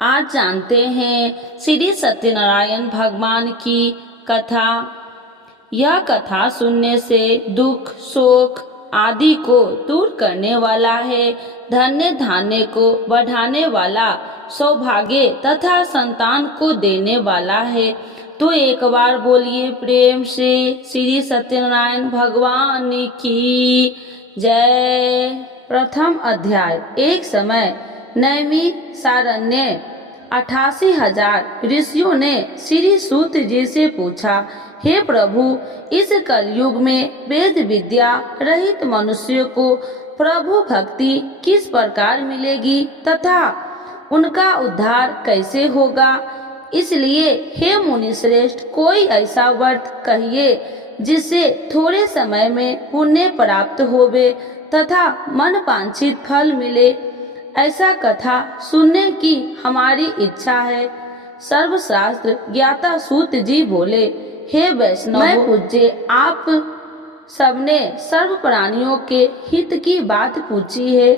आज जानते हैं श्री सत्यनारायण भगवान की कथा। यह कथा सुनने से दुख शोक आदि को दूर करने वाला है, धन्य धान्य को बढ़ाने वाला, सौभाग्य तथा संतान को देने वाला है। तो एक बार बोलिए प्रेम से श्री सत्यनारायण भगवान की जय। प्रथम अध्याय। एक समय नैमी सारण्य 88,000 ऋषियों ने श्री सूत जी से पूछा, हे प्रभु, इस कलयुग में वेद विद्या रहित मनुष्य को प्रभु भक्ति किस प्रकार मिलेगी तथा उनका उद्धार कैसे होगा। इसलिए हे मुनि श्रेष्ठ, कोई ऐसा व्रत कहिए जिससे थोड़े समय में पुण्य प्राप्त होवे तथा मन वांछित फल मिले। ऐसा कथा सुनने की हमारी इच्छा है। सर्वशास्त्र ज्ञाता सूत जी बोले, हे वैष्णव, मैं पूज्य, आप सबने सर्व प्राणियों के हित की बात पूछी है।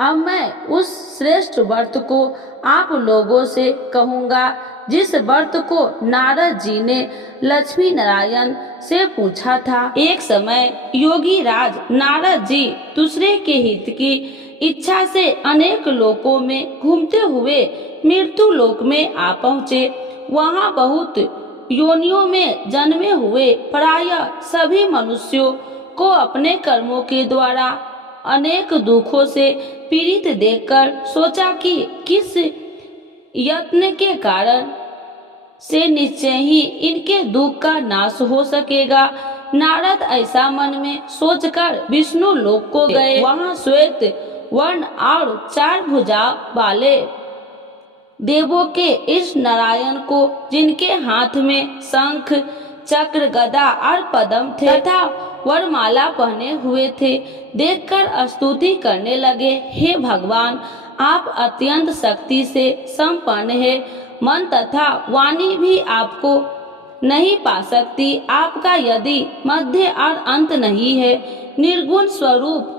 अब मैं उस श्रेष्ठ व्रत को आप लोगों से कहूँगा जिस व्रत को नारद जी ने लक्ष्मी नारायण से पूछा था। एक समय योगी राज नारद जी दूसरे के हित की इच्छा से अनेक लोकों में घूमते हुए मृत्यु लोक में आ पहुँचे। वहाँ बहुत योनियों में जन्मे हुए प्रायः सभी मनुष्यों को अपने कर्मों के द्वारा अनेक दुखों से पीड़ित देखकर सोचा कि किस यत्न के कारण से निश्चय ही इनके दुख का नाश हो सकेगा। नारद ऐसा मन में सोचकर विष्णु लोक को गए। वहाँ श्वेत वर्ण और 4 भुजा वाले देवों के इस नारायण को, जिनके हाथ में शंख चक्र गदा और पद्म थे तथा वरमाला पहने हुए थे, देखकर स्तुति करने लगे। हे भगवान, आप अत्यंत शक्ति से संपन्न है, मन तथा वाणी भी आपको नहीं पा सकती। आपका यदि मध्य और अंत नहीं है, निर्गुण स्वरूप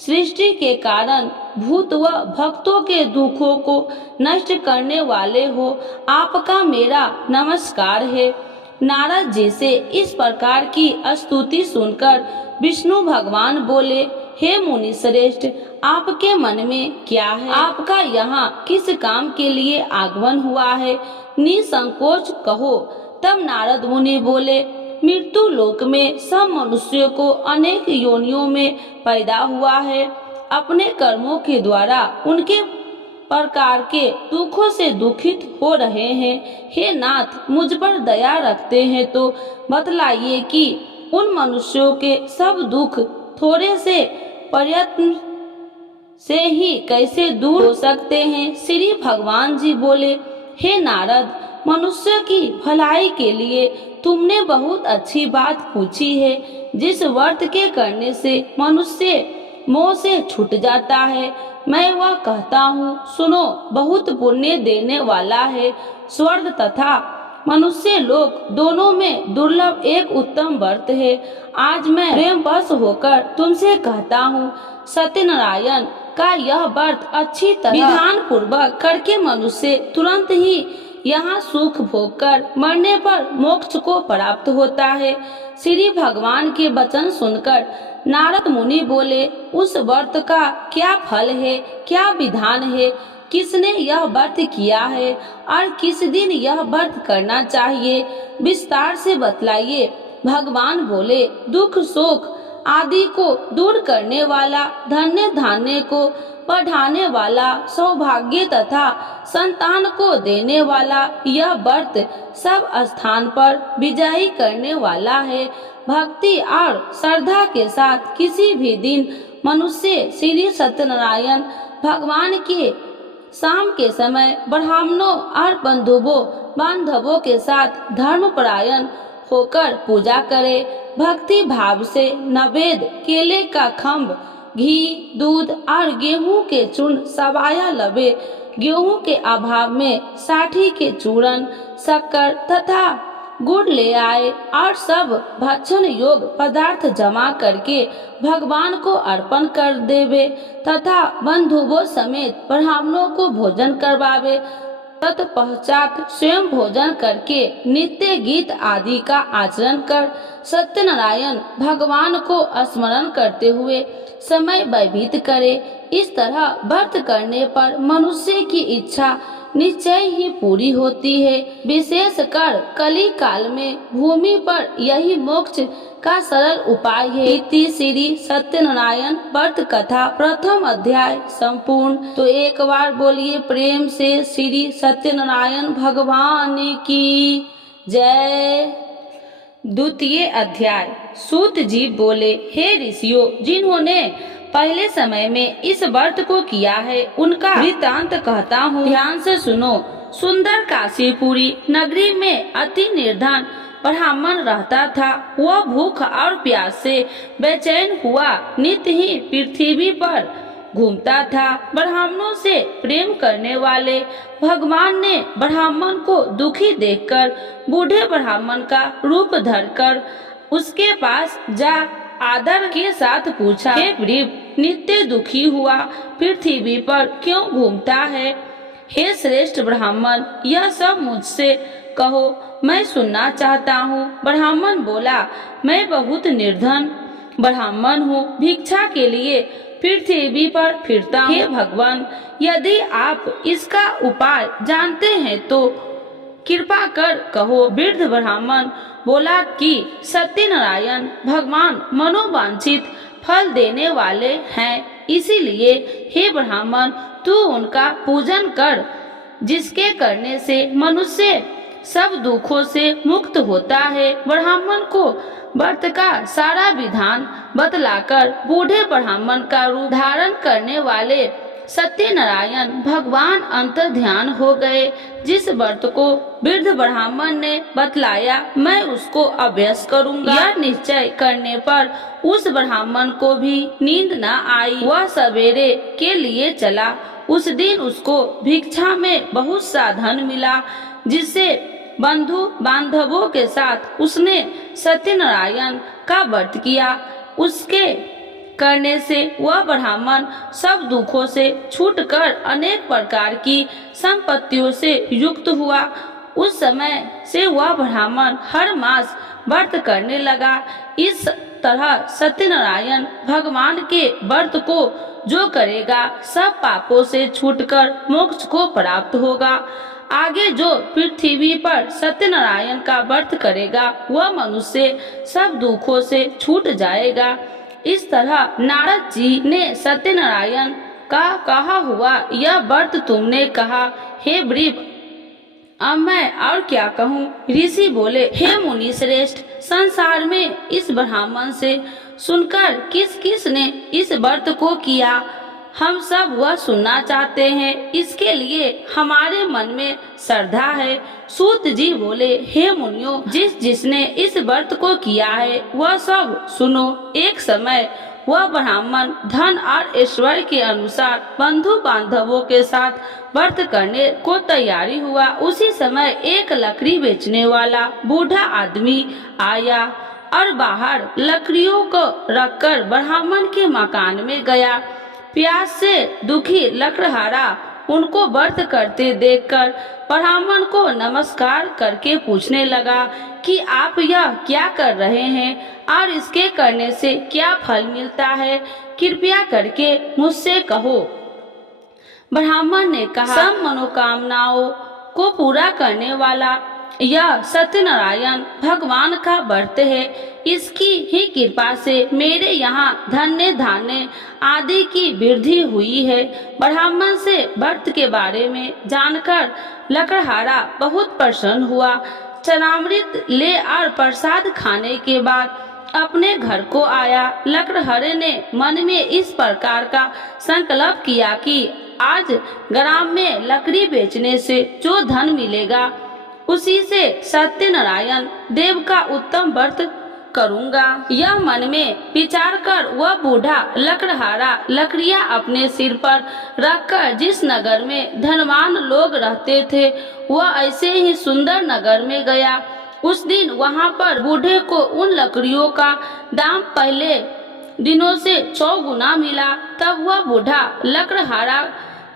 सृष्टि के कारण भूत व भक्तों के दुखों को नष्ट करने वाले हो, आपका मेरा नमस्कार है। नारद जी से इस प्रकार की स्तुति सुनकर विष्णु भगवान बोले, हे मुनि श्रेष्ठ, आपके मन में क्या है? आपका यहाँ किस काम के लिए आगमन हुआ है? निसंकोच कहो। तब नारद मुनि बोले, मृत्यु लोक में सब मनुष्यों को अनेक योनियों में पैदा हुआ है। अपने कर्मों के द्वारा उनके प्रकार के दुखों से दुखित हो रहे हैं। हे नाथ, मुझ पर दया रखते हैं तो बतलाइए कि उन मनुष्यों के सब दुख थोड़े से प्रयत्न से ही कैसे दूर हो सकते हैं। श्री भगवान जी बोले, हे नारद, मनुष्य की भलाई के लिए तुमने बहुत अच्छी बात पूछी है। जिस व्रत के करने से मनुष्य मोह से छूट जाता है, मैं वह कहता हूँ, सुनो। बहुत पुण्य देने वाला है। स्वर्ग तथा मनुष्य लोक दोनों में दुर्लभ एक उत्तम व्रत है। आज मैं प्रेम वश होकर तुमसे कहता हूँ, सत्यनारायण का यह व्रत अच्छी तरह विधान पूर्वक करके मनुष्य तुरंत ही यहाँ सुख भोग कर मरने पर मोक्ष को प्राप्त होता है। श्री भगवान के वचन सुनकर नारद मुनि बोले, उस व्रत का क्या फल है, क्या विधान है, किसने यह व्रत किया है और किस दिन यह व्रत करना चाहिए, विस्तार से बतलाइए। भगवान बोले, दुख शोक आदि को दूर करने वाला, धन्य धान्य को बढ़ाने वाला, सौभाग्य तथा संतान को देने वाला यह व्रत सब स्थान पर विजयी करने वाला है। भक्ति और श्रद्धा के साथ किसी भी दिन मनुष्य श्री सत्यनारायण भगवान के शाम के समय ब्राह्मणों और बांधवों के साथ धर्मपरायण होकर पूजा करे। भक्ति भाव से नवेद, केले का खम्भ, घी, दूध और गेहूं के चूर्ण सवाया लबे। गेहूं के अभाव में साठी के चूर्ण, शक्कर तथा गुड़ ले आए और सब भक्षण योग पदार्थ जमा करके भगवान को अर्पण कर देवे तथा बंधुओं समेत ब्राह्मणों को भोजन करवावे तत्पश्चात स्वयं भोजन करके नित्य गीत आदि का आचरण कर सत्यनारायण भगवान को स्मरण करते हुए समय व्यतीत करे। इस तरह व्रत करने पर मनुष्य की इच्छा निश्चय ही पूरी होती है। विशेषकर कली काल में भूमि पर यही मोक्ष का सरल उपाय है। इति श्री सत्यनारायण व्रत कथा प्रथम अध्याय संपूर्ण। तो एक बार बोलिए प्रेम से श्री सत्यनारायण भगवान की जय। द्वितीय अध्याय। सूत जी बोले, हे ऋषियों, जिन्होंने पहले समय में इस व्रत को किया है उनका वृत्तांत कहता हूँ, ध्यान से सुनो। सुंदर काशीपुरी नगरी में अति निर्धन ब्राह्मण रहता था। वह भूख और प्यास से बेचैन हुआ नित्य ही पृथ्वी पर घूमता था। ब्राह्मणों से प्रेम करने वाले भगवान ने ब्राह्मण को दुखी देखकर बूढ़े ब्राह्मण का रूप धरकर उसके पास जा आदर के साथ पूछा, हे वृद्ध, नित्य दुखी हुआ पृथ्वी पर क्यों घूमता है? हे श्रेष्ठ ब्राह्मण, यह सब मुझसे कहो, मैं सुनना चाहता हूँ। ब्राह्मण बोला, मैं बहुत निर्धन ब्राह्मण हूँ, भिक्षा के लिए पृथ्वी पर फिरता हूँ। हे भगवान, यदि आप इसका उपाय जानते हैं तो कृपा कर कहो। वृद्ध ब्राह्मण बोला कि सत्यनारायण भगवान मनोवांछित फल देने वाले हैं, इसीलिए हे ब्राह्मण, तू उनका पूजन कर, जिसके करने से मनुष्य सब दुखों से मुक्त होता है। ब्राह्मण को व्रत का सारा विधान बतलाकर बूढ़े ब्राह्मण का रूप धारण करने वाले सत्यनारायण भगवान अंतर ध्यान हो गए। जिस व्रत को वृद्ध ब्राह्मण ने बतलाया, मैं उसको अभ्यास करूंगा। यह निश्चय करने पर उस ब्राह्मण को भी नींद न आई। वह सवेरे के लिए चला। उस दिन उसको भिक्षा में बहुत सा धन मिला, जिससे बंधु बांधवों के साथ उसने सत्यनारायण का व्रत किया। उसके करने से वह ब्राह्मण सब दुखों से छूटकर अनेक प्रकार की संपत्तियों से युक्त हुआ। उस समय से वह ब्राह्मण हर मास व्रत करने लगा। इस तरह सत्यनारायण भगवान के व्रत को जो करेगा सब पापों से छूटकर मोक्ष को प्राप्त होगा। आगे जो पृथ्वी पर सत्यनारायण का व्रत करेगा वह मनुष्य सब दुखों से छूट जाएगा। इस तरह नारद जी ने सत्यनारायण का कहा हुआ यह व्रत तुमने कहा, हे वृद्ध, अब मैं और क्या कहूँ? ऋषि बोले, हे मुनि श्रेष्ठ, संसार में इस ब्राह्मण से सुनकर किस किस ने इस व्रत को किया, हम सब वह सुनना चाहते हैं। इसके लिए हमारे मन में श्रद्धा है। सूत जी बोले, हे मुनियों, जिसने इस व्रत को किया है वह सब सुनो। एक समय वह ब्राह्मण धन और ऐश्वर्य के अनुसार बंधु बांधवों के साथ व्रत करने को तैयारी हुआ। उसी समय एक लकड़ी बेचने वाला बूढ़ा आदमी आया और बाहर लकड़ियों को रखकर ब्राह्मण के मकान में गया। प्यास से दुखी लकड़हारा उनको व्रत करते देखकर ब्राह्मण को नमस्कार करके पूछने लगा कि आप यह क्या कर रहे हैं और इसके करने से क्या फल मिलता है, कृपया करके मुझसे कहो। ब्राह्मण ने कहा, सब मनोकामनाओं को पूरा करने वाला यह सत्यनारायण भगवान का व्रत है। इसकी ही कृपा से मेरे यहाँ धन्य धान्य आदि की वृद्धि हुई है। ब्राह्मण से व्रत के बारे में जानकर लकड़हारा बहुत प्रसन्न हुआ। चरणामृत ले और प्रसाद खाने के बाद अपने घर को आया। लकड़हारे ने मन में इस प्रकार का संकल्प किया कि आज ग्राम में लकड़ी बेचने से जो धन मिलेगा उसी से सत्यनारायण देव का उत्तम व्रत करूंगा। यह मन में विचार कर वह बूढ़ा लकड़हारा लकड़ियां अपने सिर पर रखकर जिस नगर में धनवान लोग रहते थे वह ऐसे ही सुंदर नगर में गया। उस दिन वहां पर बूढ़े को उन लकड़ियों का दाम पहले दिनों से 100 गुना मिला। तब वह बूढ़ा लकड़हारा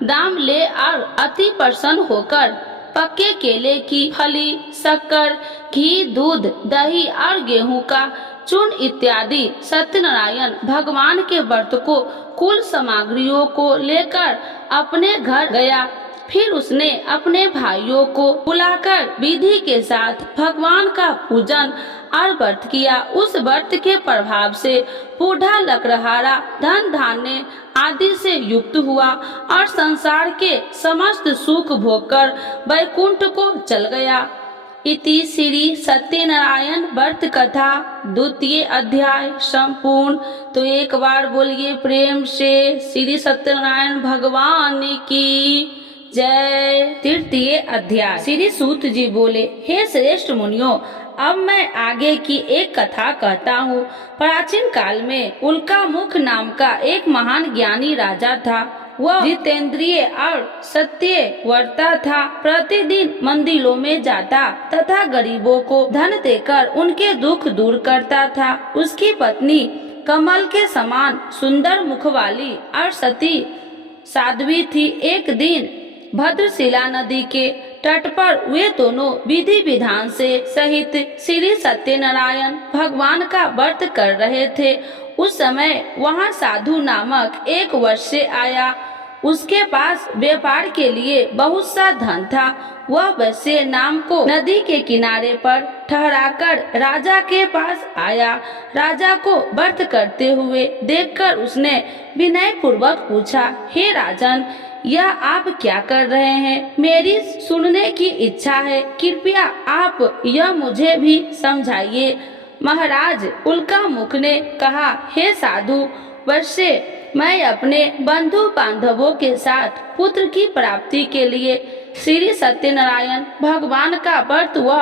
दाम ले और अति प्रसन्न होकर पक्के केले की फली, शक्कर, घी, दूध, दही और गेहूं का चूर्ण इत्यादि सत्यनारायण भगवान के व्रत को कुल सामग्रियों को लेकर अपने घर गया। फिर उसने अपने भाइयों को बुलाकर विधि के साथ भगवान का पूजन और व्रत किया। उस व्रत के प्रभाव से बूढ़ा लकड़हारा धन धान्य आदि से युक्त हुआ और संसार के समस्त सुख भोगकर वैकुंठ को चल गया। इति श्री सत्यनारायण व्रत कथा द्वितीय अध्याय संपूर्ण। तो एक बार बोलिए प्रेम से श्री सत्यनारायण भगवान की जय। तृतीय अध्याय। श्री सूत जी बोले, हे श्रेष्ठ मुनियों, अब मैं आगे की एक कथा कहता हूँ। प्राचीन काल में उल्कामुख नाम का एक महान ज्ञानी राजा था। वह जितेंद्रिय और सत्यव्रता था। प्रतिदिन मंदिरों में जाता तथा गरीबों को धन देकर उनके दुख दूर करता था। उसकी पत्नी कमल के समान सुंदर मुख वाली और सती साध्वी थी। एक दिन भद्रशिला नदी के तट पर वे दोनों विधि विधान से सहित श्री सत्यनारायण भगवान का व्रत कर रहे थे। उस समय वहां साधु नामक एक वैश्य आया। उसके पास व्यापार के लिए बहुत सा धन था। वह वैश्य नाम को नदी के किनारे पर ठहराकर राजा के पास आया। राजा को व्रत करते हुए देखकर उसने विनय पूर्वक पूछा, हे राजन, यह आप क्या कर रहे हैं? मेरी सुनने की इच्छा है, कृपया आप यह मुझे भी समझाइए। महाराज उल्कामुख ने कहा, हे साधु वैश्य, मैं अपने बंधु बांधवों के साथ पुत्र की प्राप्ति के लिए श्री सत्यनारायण भगवान का व्रत व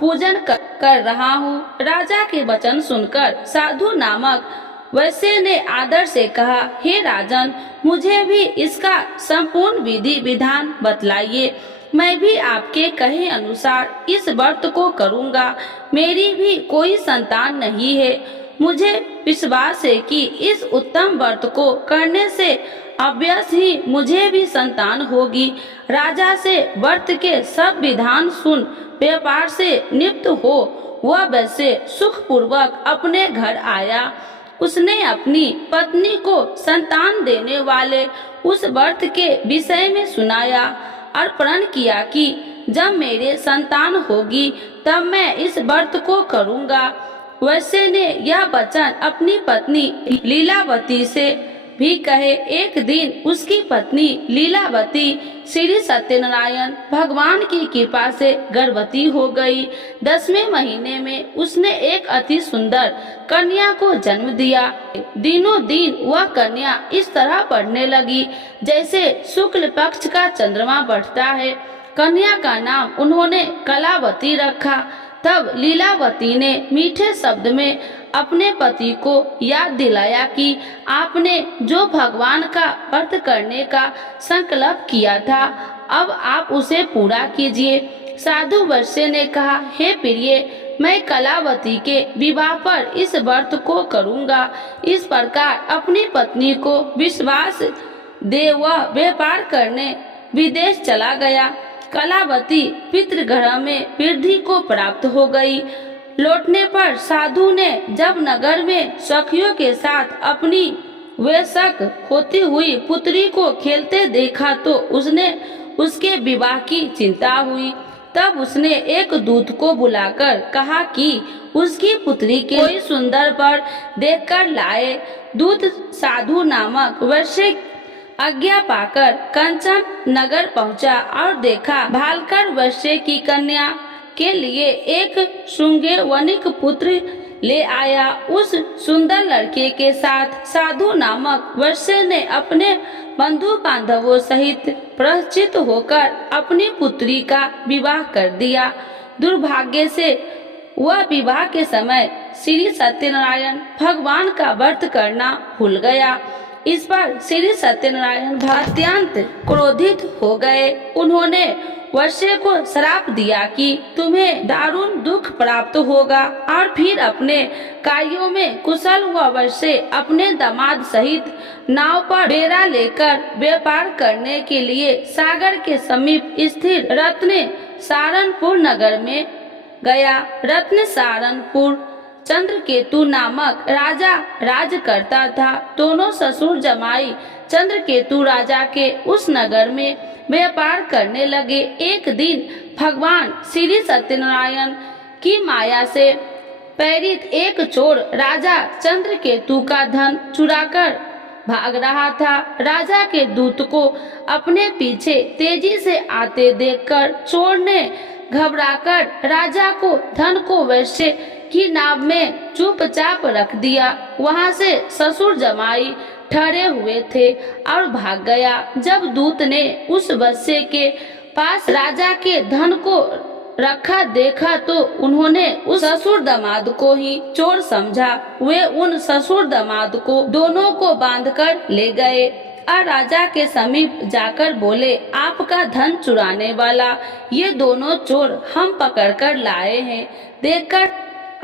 पूजन कर रहा हूँ। राजा के वचन सुनकर साधु नामक वैश्य ने आदर से कहा, हे राजन, मुझे भी इसका संपूर्ण विधि विधान बतलाइए। मैं भी आपके कहे अनुसार इस व्रत को करूँगा। मेरी भी कोई संतान नहीं है। मुझे विश्वास है कि इस उत्तम व्रत को करने से अवश्य ही मुझे भी संतान होगी। राजा से व्रत के सब विधान सुन व्यापार से निवृत्त हो वह वैसे सुख पूर्वक अपने घर आया। उसने अपनी पत्नी को संतान देने वाले उस व्रत के विषय में सुनाया और प्रण किया कि जब मेरे संतान होगी तब मैं इस व्रत को करूँगा। वैश्य ने यह वचन अपनी पत्नी लीलावती से भी कहे। एक दिन उसकी पत्नी लीलावती श्री सत्यनारायण भगवान की कृपा से गर्भवती हो गई। 10वें महीने में उसने एक अति सुंदर कन्या को जन्म दिया। दिनों दिन वह कन्या इस तरह बढ़ने लगी जैसे शुक्ल पक्ष का चंद्रमा बढ़ता है। कन्या का नाम उन्होंने कलावती रखा। तब लीलावती ने मीठे शब्द में अपने पति को याद दिलाया कि आपने जो भगवान का व्रत करने का संकल्प किया था, अब आप उसे पूरा कीजिए। साधु वैश्य ने कहा, हे प्रिय, मैं कलावती के विवाह पर इस व्रत को करूँगा। इस प्रकार अपनी पत्नी को विश्वास दे वह व्यापार करने विदेश चला गया। कलावती पितृगृह में वृद्धि को प्राप्त हो गई। लौटने पर साधु ने जब नगर में सखियों के साथ अपनी वयस्क होती हुई पुत्री को खेलते देखा तो उसने उसके विवाह की चिंता हुई। तब उसने एक दूत को बुलाकर कहा कि उसकी पुत्री के कोई सुंदर वर देखकर लाए। दूत साधु नामक वैश्य आज्ञा पाकर कंचन नगर पहुंचा और देखा भालकर वैश्य की कन्या के लिए एक श्रृंगे वनिक पुत्र ले आया। उस सुंदर लड़के के साथ साधु नामक वैश्य ने अपने बंधु बांधवों सहित प्रचित होकर अपनी पुत्री का विवाह कर दिया। दुर्भाग्य से वह विवाह के समय श्री सत्यनारायण भगवान का व्रत करना भूल गया। इस पर श्री सत्यनारायण अत्यंत क्रोधित हो गए। उन्होंने वैश्य को श्राप दिया कि तुम्हें दारुण दुख प्राप्त होगा, और फिर अपने कार्यों में कुशल हुआ वैश्य अपने दामाद सहित नाव पर बेड़ा लेकर व्यापार करने के लिए सागर के समीप स्थिर रत्न सारनपुर नगर में गया। रत्न सारनपुर चंद्रकेतु नामक राजा राज करता था। दोनों ससुर जमाई चंद्रकेतु राजा के उस नगर में व्यापार करने लगे। एक दिन भगवान श्री सत्यनारायण की माया से प्रेरित एक चोर राजा चंद्रकेतु का धन चुराकर भाग रहा था। राजा के दूत को अपने पीछे तेजी से आते देखकर चोर ने घबराकर राजा को धन को वैश्य की नाव में चुपचाप रख दिया। वहां से ससुर जमाई ठहरे हुए थे और भाग गया। जब दूत ने उस वैश्य के पास राजा के धन को रखा देखा तो उन्होंने उस ससुर दामाद को ही चोर समझा। वे उन ससुर दामाद को दोनों को बांधकर ले गए और राजा के समीप जाकर बोले, आपका धन चुराने वाला ये दोनों चोर हम पकड़कर लाए हैं, देखकर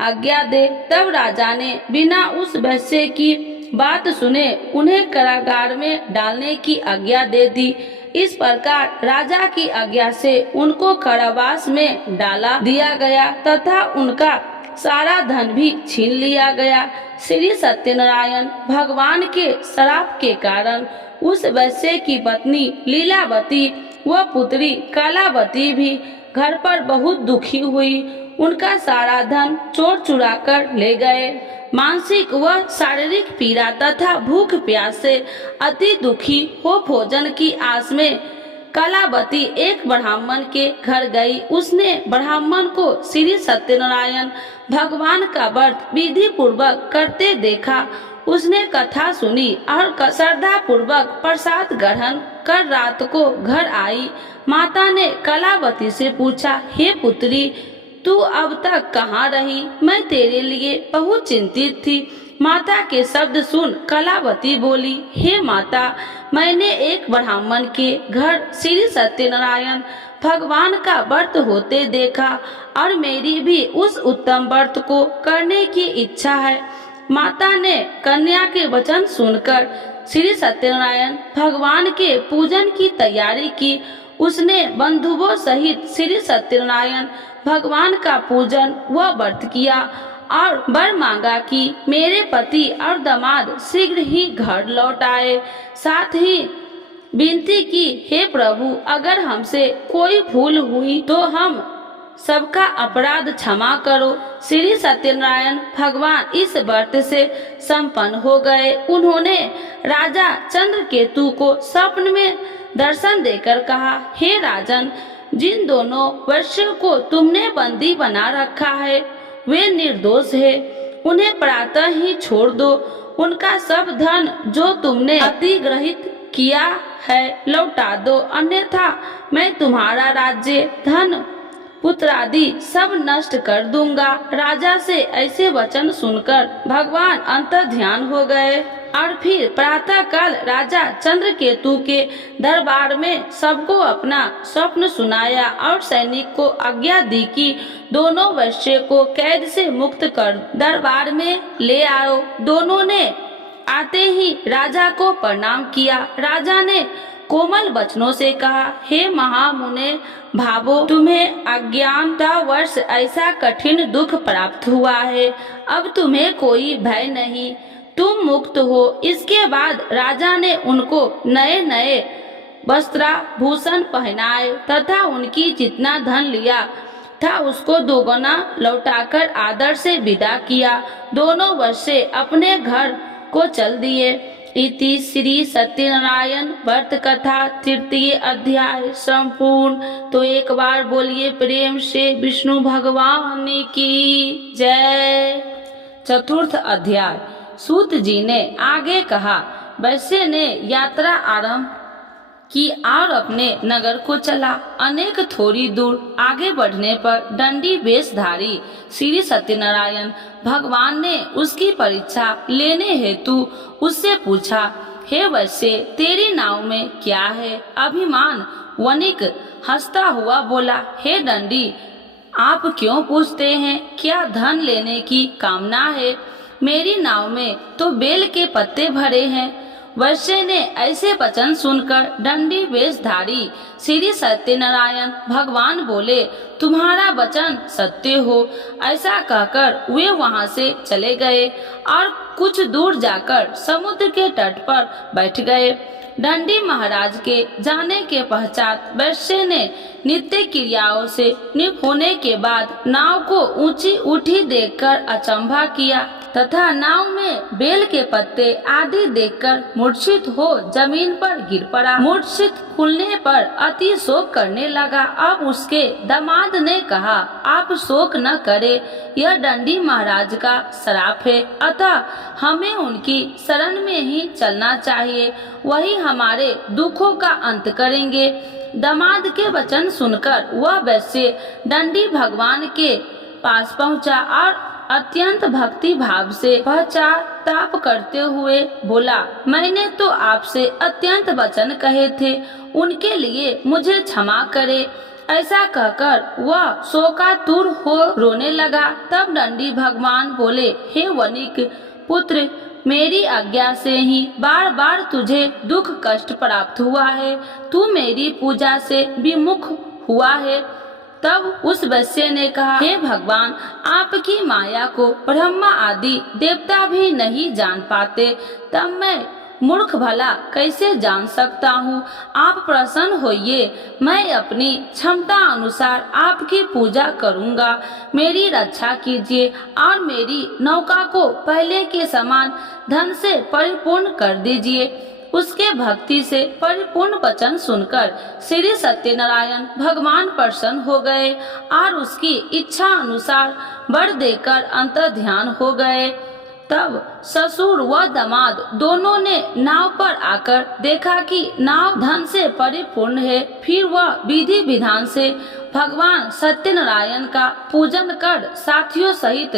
आज्ञा दे। तब राजा ने बिना उस वैश्य की बात सुने उन्हें कारागार में डालने की आज्ञा दे दी। इस प्रकार राजा की आज्ञा से उनको कारावास में डाला दिया गया तथा उनका सारा धन भी छीन लिया गया। श्री सत्यनारायण भगवान के श्राप के कारण उस वैश्य की पत्नी लीलावती व पुत्री कलावती भी घर पर बहुत दुखी हुई। उनका सारा धन चोर चुरा कर ले गए। मानसिक व शारीरिक पीड़ा तथा भूख प्यास से अति दुखी हो भोजन की आस में कलावती एक ब्राह्मण के घर गई। उसने ब्राह्मण को श्री सत्यनारायण भगवान का व्रत विधि पूर्वक करते देखा। उसने कथा सुनी और श्रद्धा पूर्वक प्रसाद ग्रहण कर रात को घर आई। माता ने कलावती से पूछा, हे पुत्री, तू अब तक कहाँ रही? मैं तेरे लिए बहुत चिंतित थी। माता के शब्द सुन कलावती बोली, हे माता, मैंने एक ब्राह्मण के घर श्री सत्यनारायण भगवान का व्रत होते देखा और मेरी भी उस उत्तम व्रत को करने की इच्छा है। माता ने कन्या के वचन सुनकर श्री सत्यनारायण भगवान के पूजन की तैयारी की। उसने बंधुओं सहित श्री सत्यनारायण भगवान का पूजन व व्रत किया और वर मांगा कि मेरे पति और दामाद शीघ्र ही घर लौट आए। साथ ही विनती की, हे प्रभु, अगर हमसे कोई भूल हुई तो हम सबका अपराध क्षमा करो। श्री सत्यनारायण भगवान इस व्रत से संपन्न हो गए। उन्होंने राजा चंद्रकेतु को स्वप्न में दर्शन देकर कहा, हे राजन, जिन दोनों वैश्यों को तुमने बंदी बना रखा है वे निर्दोष है। उन्हें प्रातः ही छोड़ दो। उनका सब धन जो तुमने अतिग्रहित किया है लौटा दो, अन्यथा मैं तुम्हारा राज्य, धन, पुत्र आदि सब नष्ट कर दूंगा। राजा से ऐसे वचन सुनकर भगवान अंतर्ध्यान हो गए और फिर प्रातः काल राजा चंद्रकेतु के दरबार में सबको अपना स्वप्न सुनाया और सैनिक को आज्ञा दी कि दोनों वैश्य को कैद से मुक्त कर दरबार में ले आओ। दोनों ने आते ही राजा को प्रणाम किया। राजा ने कोमल वचनों से कहा, हे महामुने भावो, तुम्हें अज्ञानतावश ऐसा कठिन दुख प्राप्त हुआ है। अब तुम्हें कोई भय नहीं, तुम मुक्त हो। इसके बाद राजा ने उनको नए नए वस्त्राभूषण पहनाए तथा उनकी जितना धन लिया था उसको दोगुना लौटाकर आदर से विदा किया। दोनों वैश्य अपने घर को चल दिए। इति श्री सत्यनारायण व्रत कथा तृतीय अध्याय संपूर्ण। तो एक बार बोलिए प्रेम से विष्णु भगवान की जय। चतुर्थ अध्याय। सूत जी ने आगे कहा, वैश्य ने यात्रा आरंभ की और अपने नगर को चला। अनेक थोड़ी दूर आगे बढ़ने पर दंडी वेशधारी श्री सत्यनारायण भगवान ने उसकी परीक्षा लेने हेतु उससे पूछा, हे वैश्य, तेरी नाव में क्या है? अभिमान वणिक हंसता हुआ बोला, हे दंडी, आप क्यों पूछते हैं? क्या धन लेने की कामना है? मेरी नाव में तो बेल के पत्ते भरे हैं। वैश्य ने ऐसे वचन सुनकर दंडी वेशधारी श्री सत्यनारायण भगवान बोले, तुम्हारा वचन सत्य हो। ऐसा कहकर वे वहां से चले गए और कुछ दूर जाकर समुद्र के तट पर बैठ गए। दंडी महाराज के जाने के पश्चात वैश्य ने नित्य क्रियाओं से निपुण होने के बाद नाव को ऊंची उठी देखकर अचंभा किया तथा नाव में बेल के पत्ते आदि देखकर मूर्छित हो जमीन पर गिर पड़ा। मूर्छित खुलने पर अति शोक करने लगा। अब उसके दामाद ने कहा, आप शोक न करे, यह दंडी महाराज का श्राप है, अतः हमें उनकी शरण में ही चलना चाहिए, वही हमारे दुखों का अंत करेंगे। दामाद के वचन सुनकर वह वैश्य दंडी भगवान के पास पहुंचा और अत्यंत भक्ति भाव से पश्चाताप करते हुए बोला, मैंने तो आपसे अत्यंत वचन कहे थे, उनके लिए मुझे क्षमा करे। ऐसा कहकर वह शोकातुर हो रोने लगा। तब दंडी भगवान बोले, हे वणिक पुत्र, मेरी आज्ञा से ही बार बार तुझे दुख कष्ट प्राप्त हुआ है, तू मेरी पूजा से विमुख हुआ है। तब उस वैश्य ने कहा, हे भगवान, आपकी माया को ब्रह्मा आदि देवता भी नहीं जान पाते, तब मैं मूर्ख भला कैसे जान सकता हूँ। आप प्रसन्न होइए, मैं अपनी क्षमता अनुसार आपकी पूजा करूँगा। मेरी रक्षा कीजिए और मेरी नौका को पहले के समान धन से परिपूर्ण कर दीजिए। उसके भक्ति से परिपूर्ण वचन सुनकर श्री सत्यनारायण भगवान प्रसन्न हो गए और उसकी इच्छा अनुसार वर देकर अंतर्ध्यान हो गए। तब ससुर व दामाद दोनों ने नाव पर आकर देखा कि नाव धन से परिपूर्ण है। फिर वह विधि विधान से भगवान सत्यनारायण का पूजन कर साथियों सहित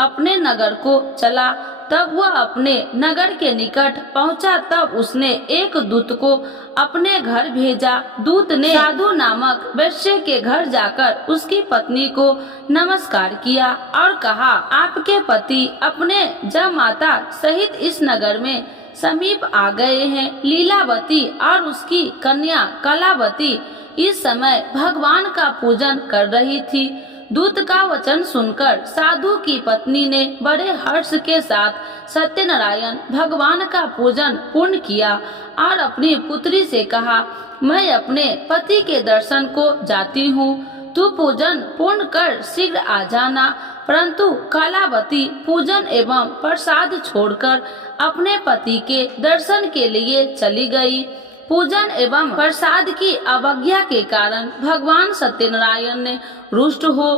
अपने नगर को चला। तब वह अपने नगर के निकट पहुंचा। तब उसने एक दूत को अपने घर भेजा। दूत ने साधु नामक वैश्य के घर जाकर उसकी पत्नी को नमस्कार किया और कहा, आपके पति अपने जमाता सहित इस नगर में समीप आ गए हैं। लीलावती और उसकी कन्या कलावती इस समय भगवान का पूजन कर रही थी। दूत का वचन सुनकर साधु की पत्नी ने बड़े हर्ष के साथ सत्यनारायण भगवान का पूजन पूर्ण किया और अपनी पुत्री से कहा, मैं अपने पति के दर्शन को जाती हूँ, तू पूजन पूर्ण कर शीघ्र आ जाना। परंतु कलावती पूजन एवं प्रसाद छोड़कर अपने पति के दर्शन के लिए चली गई। पूजन एवं प्रसाद की अवज्ञा के कारण भगवान सत्यनारायण ने रुष्ट हो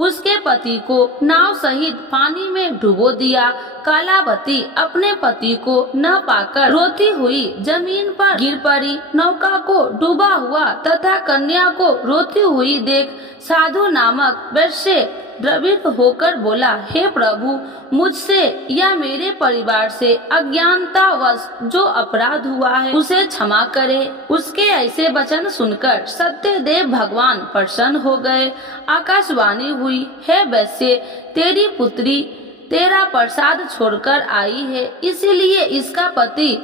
उसके पति को नाव सहित पानी में डुबो दिया। कलावती अपने पति को न पाकर रोती हुई जमीन पर गिर पड़ी। नौका को डूबा हुआ तथा कन्या को रोती हुई देख साधु नामक वैश्य द्रवित होकर बोला, हे प्रभु, मुझसे या मेरे परिवार से अज्ञानतावश जो अपराध हुआ है उसे क्षमा करे। उसके ऐसे वचन सुनकर सत्यदेव भगवान प्रसन्न हो गए। आकाशवाणी हुई, हे वैश्य, तेरी पुत्री तेरा प्रसाद छोड़कर आई है, इसीलिए इसका पति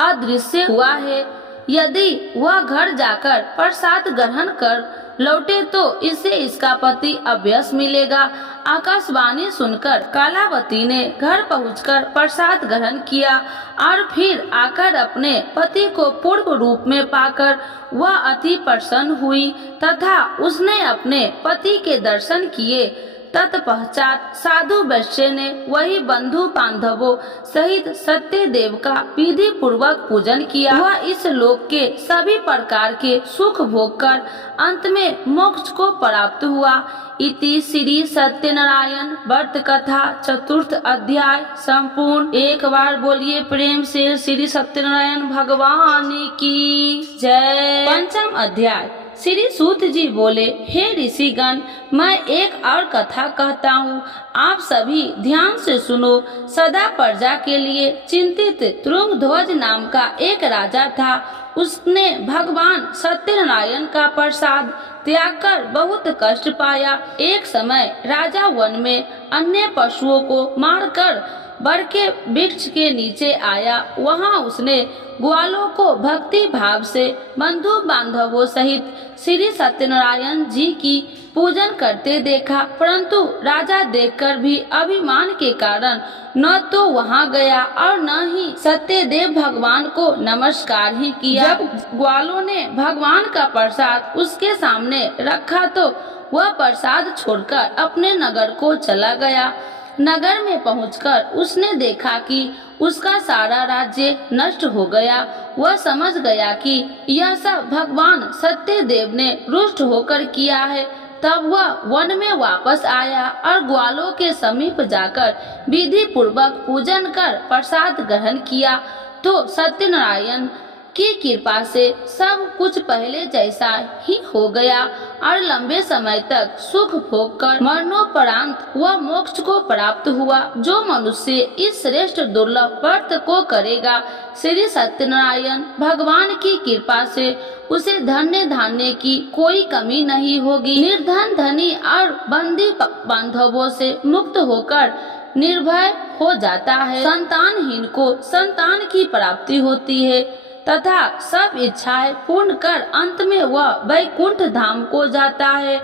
अदृश्य हुआ है। यदि वह घर जाकर प्रसाद ग्रहण कर लौटे तो इसे इसका पति अवश्य मिलेगा। आकाशवाणी सुनकर कलावती ने घर पहुंचकर प्रसाद ग्रहण किया और फिर आकर अपने पति को पूर्व रूप में पाकर वह अति प्रसन्न हुई तथा उसने अपने पति के दर्शन किए। तत्पश्चात साधु वैश्य ने वही बंधु बांधवों सहित सत्य देव का विधि पूर्वक पूजन किया। वह इस लोक के सभी प्रकार के सुख भोग कर अंत में मोक्ष को प्राप्त हुआ। इति श्री सत्यनारायण व्रत कथा चतुर्थ अध्याय संपूर्ण। एक बार बोलिए प्रेम से श्री सत्यनारायण भगवान की जय। पंचम अध्याय श्री सूत जी बोले, हे ऋषिगण, मैं एक और कथा कहता हूँ, आप सभी ध्यान से सुनो। सदा प्रजा के लिए चिंतित तुरुंगध्वज नाम का एक राजा था। उसने भगवान सत्यनारायण का प्रसाद त्याग कर बहुत कष्ट पाया। एक समय राजा वन में अन्य पशुओं को मारकर बर के वृक्ष के नीचे आया। वहां उसने ग्वालों को भक्ति भाव से बंधु बांधवों सहित श्री सत्यनारायण जी की पूजन करते देखा, परंतु राजा देखकर भी अभिमान के कारण न तो वहां गया और न ही सत्यदेव भगवान को नमस्कार ही किया। जब ग्वालों ने भगवान का प्रसाद उसके सामने रखा तो वह प्रसाद छोड़कर अपने नगर को चला गया। नगर में पहुंचकर उसने देखा कि उसका सारा राज्य नष्ट हो गया। वह समझ गया कि यह सब भगवान सत्यदेव ने रुष्ट होकर किया है। तब वह वन में वापस आया और ग्वालों के समीप जाकर विधि पूर्वक पूजन कर प्रसाद ग्रहण किया तो सत्यनारायण की कृपा से सब कुछ पहले जैसा ही हो गया और लंबे समय तक सुख भोग कर मरणोपरांत वह मोक्ष को प्राप्त हुआ। जो मनुष्य इस श्रेष्ठ दुर्लभ व्रत को करेगा, श्री सत्यनारायण भगवान की कृपा से उसे धन्य धान्य की कोई कमी नहीं होगी। निर्धन धनी और बंदी बांधवों से मुक्त होकर निर्भय हो जाता है। संतानहीन को संतान की प्राप्ति होती है तथा सब इच्छाएं पूर्ण कर अंत में वह वैकुंठ धाम को जाता है।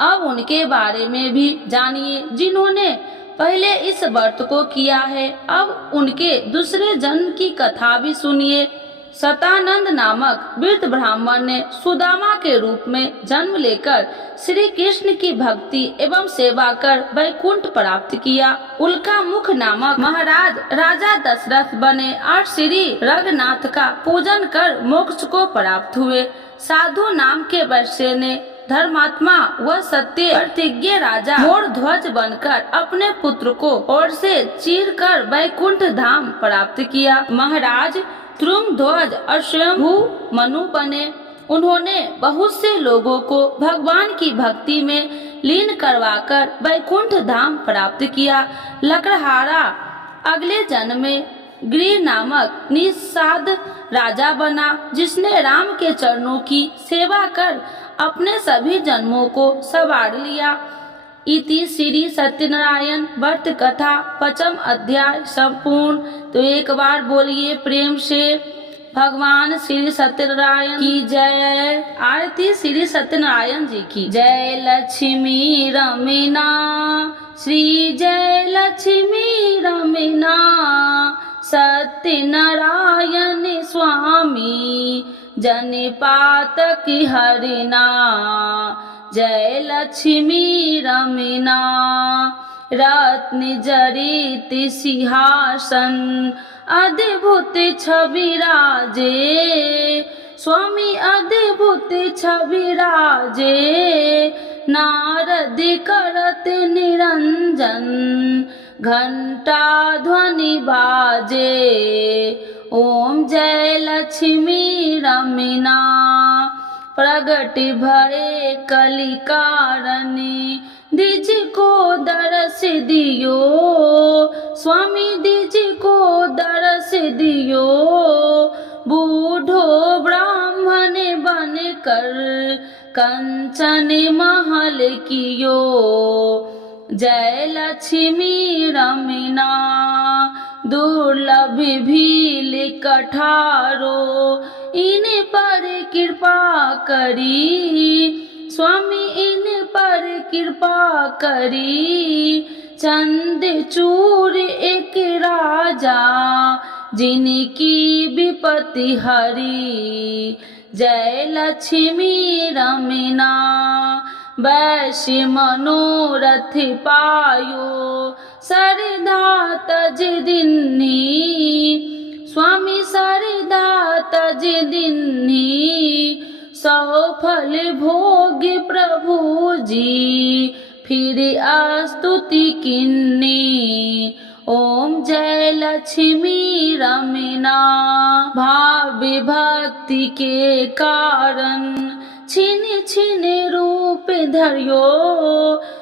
अब उनके बारे में भी जानिए जिन्होंने पहले इस व्रत को किया है। अब उनके दूसरे जन्म की कथा भी सुनिए। सतानंद नामक वृद्ध ब्राह्मण ने सुदामा के रूप में जन्म लेकर श्री कृष्ण की भक्ति एवं सेवा कर वैकुंठ प्राप्त किया। उल्का मुख नामक महाराज राजा दशरथ बने और श्री रघुनाथ का पूजन कर मोक्ष को प्राप्त हुए। साधु नाम के वैश्य ने धर्मात्मा व सत्य प्रतिज्ञ राजा मोरध्वज बनकर अपने पुत्र को ओर से चीर कर वैकुंठ धाम प्राप्त किया। महाराज तुरुंगध्वज और स्वयंभू मनु बने। उन्होंने बहुत से लोगों को भगवान की भक्ति में लीन करवाकर वैकुंठ धाम प्राप्त किया। लकड़हारा अगले जन्म में गृह नामक निषाद राजा बना, जिसने राम के चरणों की सेवा कर अपने सभी जन्मों को संवार लिया। इति श्री सत्यनारायण व्रत कथा 5th अध्याय संपूर्ण। तो एक बार बोलिए प्रेम से भगवान श्री सत्यनारायण की जय। आरती श्री सत्यनारायण जी की जय। लक्ष्मी रमीना श्री जय लक्ष्मी रमीना सत्यनारायण स्वामी जनिपात की हरिना। जय लक्ष्मी रमीना रत्न जड़ित सिंहासन अद्भुत छवि राजे स्वामी अद्भुत छवि राजे। नारद करत निरंजन घंटा ध्वनि बाजे। ओम जय लक्ष्मी रमीना प्रगट भरे कलि कारणी दिज को दरस दियो स्वामी दिज को दरस दियो। बूढ़ो ब्राह्मण बन कर कंचन महल कियो। जय लक्ष्मी रमीना दुर्लभ भील कठारो इन पर कृपा करी स्वामी इन पर कृपा करी। चंद चूर एक राजा जिनकी विपत्ति हरी। जय लक्ष्मी रमीना वैश्य मनोरथ पायो सरधा तज दिन्ही स्वामी सरधा तज दिन्ही। सफल भोग प्रभु जी फिर स्तुति किन्नी। ओम जय लक्ष्मी रमीना भाव भक्ति के कारण छिन छिन रूप धरियो,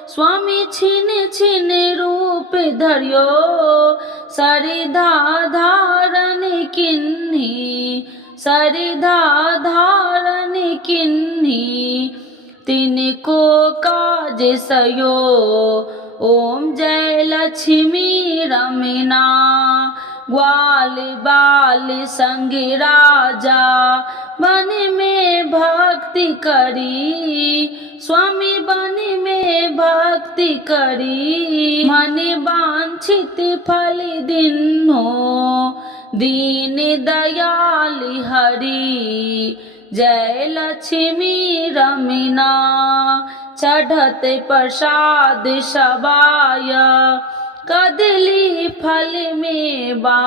स्वामी छिन छिन रूप धरियो, सरिधा धारण किन्ही, सरिधा धारण किन्ही, तिनको काज सयो। ओम जय लक्ष्मी रमना, ग्वाल बाल संग राजा, मन में भक्ति करी, स्वामी बन में भक्ति करी, मन वांछित फल दिन्हो, दीन दयाल हरि। जय लक्ष्मी रमना, चढ़त प्रसाद सबाय, कदली फल में बा,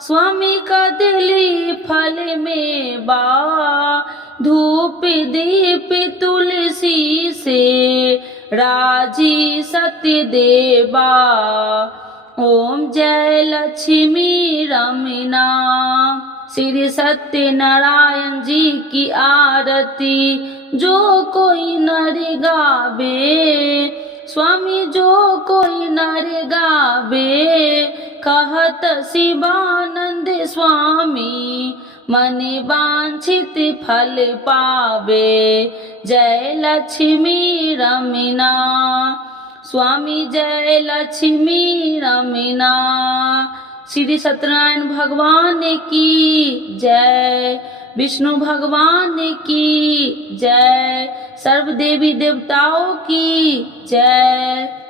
स्वामी कदली फल में बा, धूप दीप तुलसी से, राजी सत्य देवा। ओम जय लक्ष्मी रमना। श्री सत्यनारायण जी की आरती जो कोई नर गावे, स्वामी जो कोई नर गावे, कहत शिवानंद स्वामी, मन वांछित फल पावे। जय लक्ष्मी रमना, स्वामी जय लक्ष्मी रमना। श्री सत्यनारायण भगवान की जय, विष्णु भगवान की जय, सर्व देवी देवताओं की जय।